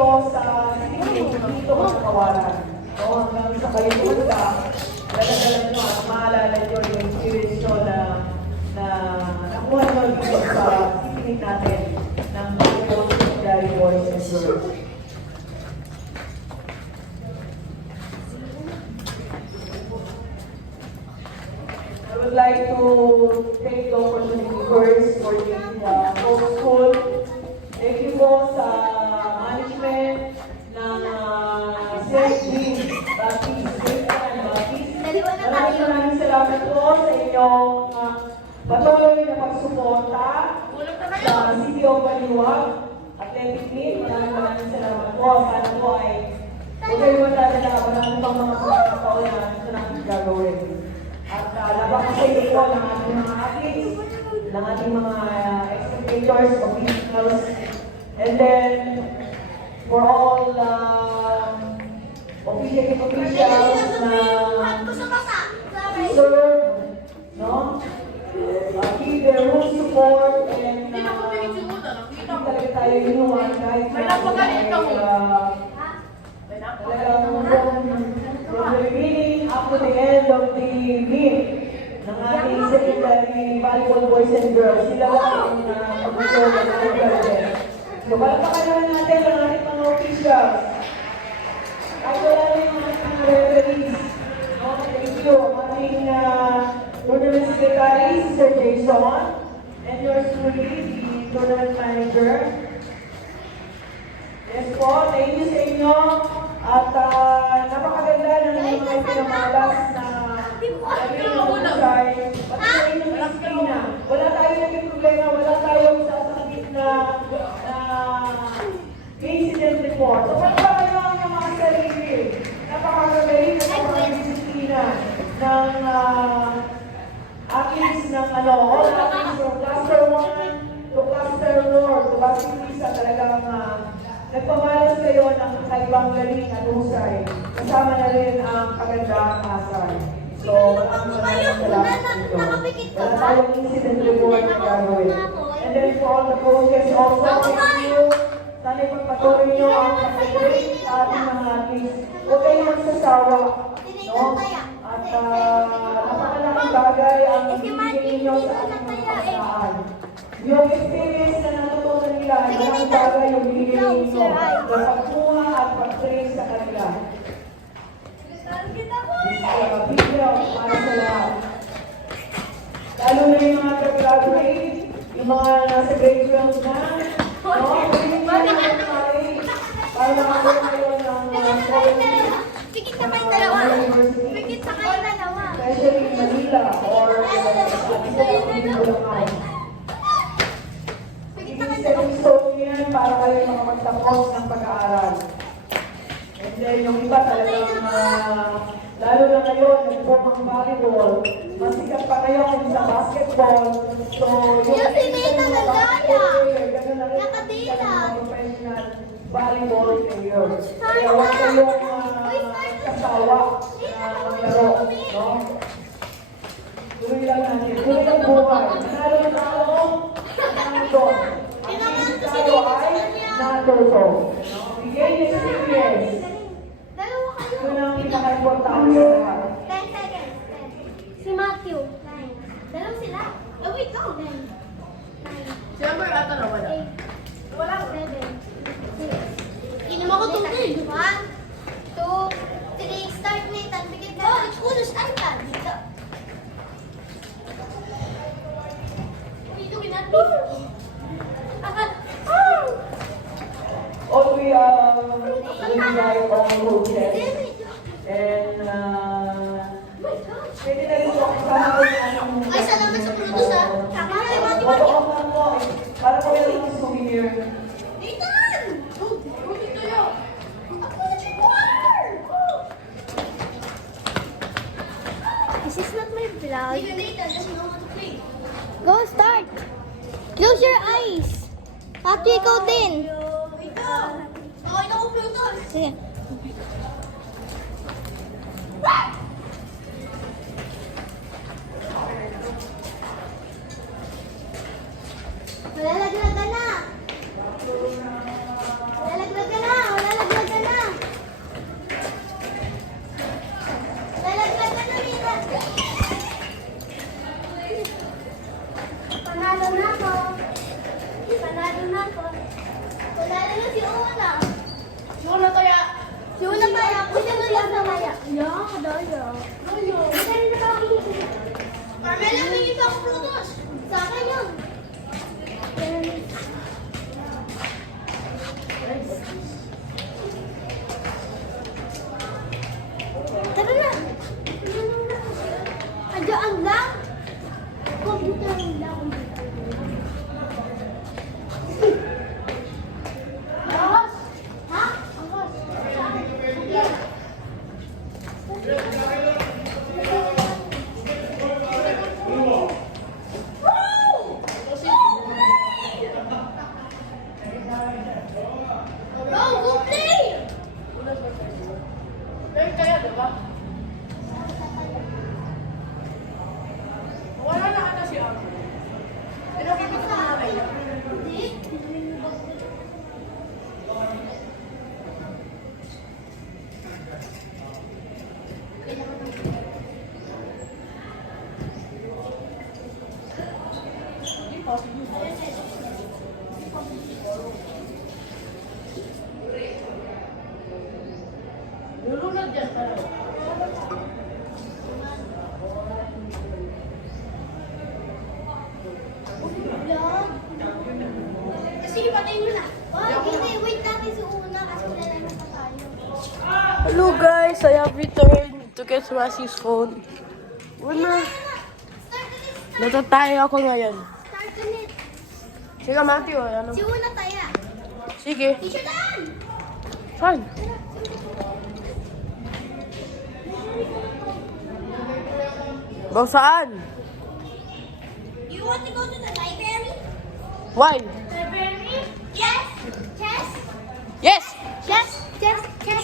nyo sa dito ko sa kawalan. So, hanggang sa kayo ka, dala-dala nyo at maalala nyo yung experience nyo na nakuha nyo dito sa picnic natin ng Gary Boys and Girls. I would like to take the opportunity first for the whole school. Thank you po sa management ng CSG, Baptist, maraming salamat po sa inyong patuloy na pagsuporta sa City of Baliwag Athletic Team. Maraming salamat po. Sana po ay huwag kayo matadala. Marami pang mga pagkakataon na ito natin gagawin. At napakasaya po ng ating mga athletes, ng ating mga spectators, officials, and then for all officials na serve, no? Give their full support and hindi talaga tayo inuwan kahit from the beginning up to the end of the game ng ating secondary volleyball boys and girls. Sila lang ang pagkukulang ng ating. So, palakakan naman natin ang ating mga officials. At wala rin ang ating mga referees. Thank you. Ang ating tournament secretary, Sir Jason, and yours truly, the tournament manager. Yes po, thank you sa inyo. At napakaganda ng mga pinamalas na wala tayong naging problema, wala tayong sasakit na incident report. So, pagpapagawa kayo ang mga sarili. Napakagagaling na napakadisiplina ng athletes ng all athletes from cluster 1 to cluster 4 to Pasig Pisa talagang nagpamalas kayo ng kakaibang galing at husay. Kasama na rin ang kagandang asal. So, maraming salamat dito. Wala tayong incident report na gagawin. And then for all the coaches also, thank you. Sana ipagpatuloy nyo ang pag-train sa ating mga athletes. Huwag kayong magsasawa. No? At napakalaking bagay ang ibigay ninyo sa ating mga kabataan. Yung experience na natutunan nila, ang bagay yung binigay ninyo na pagkuha at pag-train sa kanila. Video para sa lahat. Lalo na yung mga graduate, yung mga nasa grade 12 na, para makakuha kayo ng Pikit na kayo dalawa. Pikit na kayo dalawa. especially in Manila or stepping stone yan para kayo makapagtapos ng pag-aaral. And then yung iba talagang lalo na kayo, nag-form ang volleyball, masikat pa kayo kung sa basketball. So, Yung sinita na gaya. gano'n na rin Nakadila. ang professional volleyball player. Kaya huwag kayong kasawa na maglaro. No? Tuloy lang natin. Tuloy ang buhay. Nanalo na tayo, nandun. At least tayo ay natuto. Bigay niyo experience. Dalawa kayo. Yun ang pinaka-importante sa lahat. 10 seconds. 10. Si Matthew. 9. Dalawa sila. Oh, wait, go. 9. 9. Sila ba yung ata na wala? 8. Wala. 7. 6. Inom ako tubig. 1, 2, 3. Start, Nathan. Bigyan ka. Oh, it's cool. Start ka. Dito. Dito, ginati. All we rely on coaches and pwede na rin po kasama yung Ay, salamat sa producer. Tama na yung mga Matuok lang po. Para po yung souvenir. Nathan! Go dito yun. Ako na siya water! This is not my vlog. Nathan doesn't know how to play. Go, start! Close your eyes! Pati ikaw din. Ito! Okay na computer. Sige. Malalaglag ka na! Malalaglag ka na! Panalo na ako. Panalo na ako. Panalo na si Una. Si Una kaya. Si Una kaya. Pusin mo lang na kaya. Daya. Carmela, may isa akong prutos. Sa akin yun. Tara na. Adyaan lang. Computer lang. Angkas. Ha? Angkas. Go, go play! Pero kaya, di ba? Wala na ata si Ate. Pero kipit na namin. Lulunod dyan tayo. Sige, patayin mo na. Hindi, wait natin si Una kasi wala na pa tayo. Hello guys, I have returned to get Masi's phone. Una, natatay ako ngayon. Start ulit. Sige, Matthew, ano? Si Una taya. Sige. Teacher Dan! Saan? Bang saan? You want to go to the library? Why? Library? Yes. Chess? Yes! Chess? Chess? Chess?